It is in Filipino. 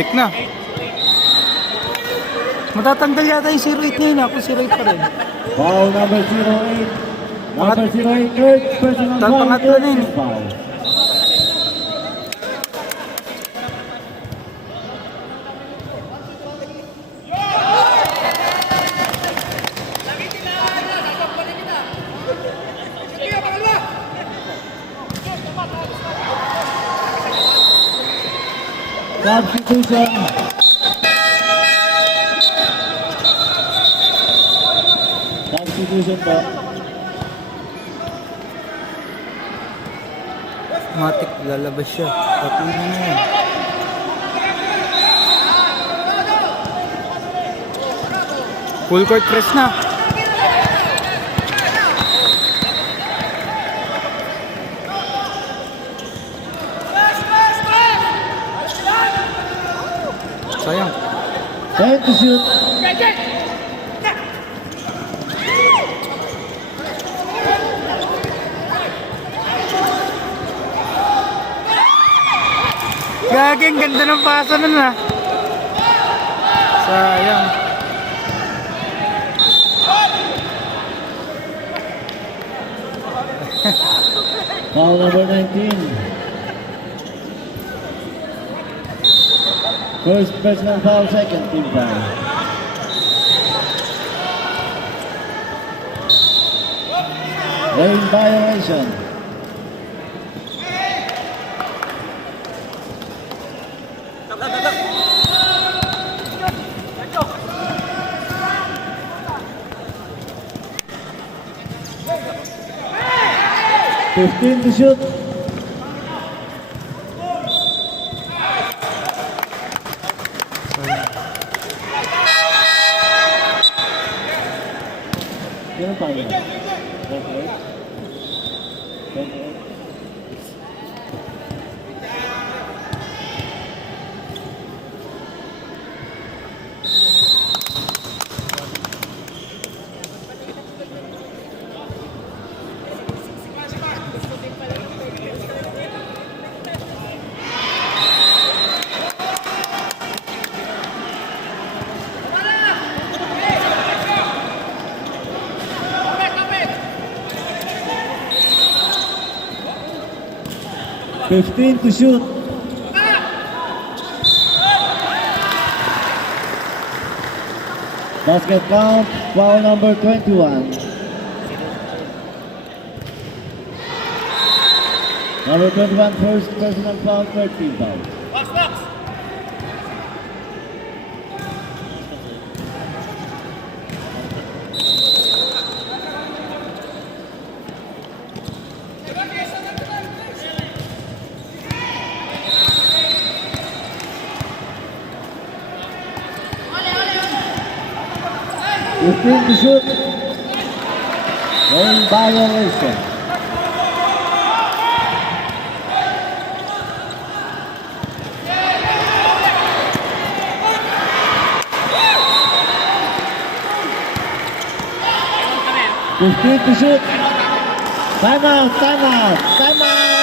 Putik na. Matatanggal yata yung 08 ngayon ako, 08 pa rin. Foul number 08. Number 08, third personal foul. Pangatlo na yun. Foul. Substitution. Substitution po. Matik, lalabas siya. Patuloy na yan. Full court press na. Sayang. 10 to shoot. Gaging ganda ng pasa nun ah. Sayang. Foul number 19. First personal foul, second team foul. Lane violation. Fifteen to shoot. Kailan pa yun? 15 to shoot. Basket count, foul number 21. Number 21, first personal foul, 13 foul. Box. 15 to shoot. Lane violation. Fifteen to shoot. Time out.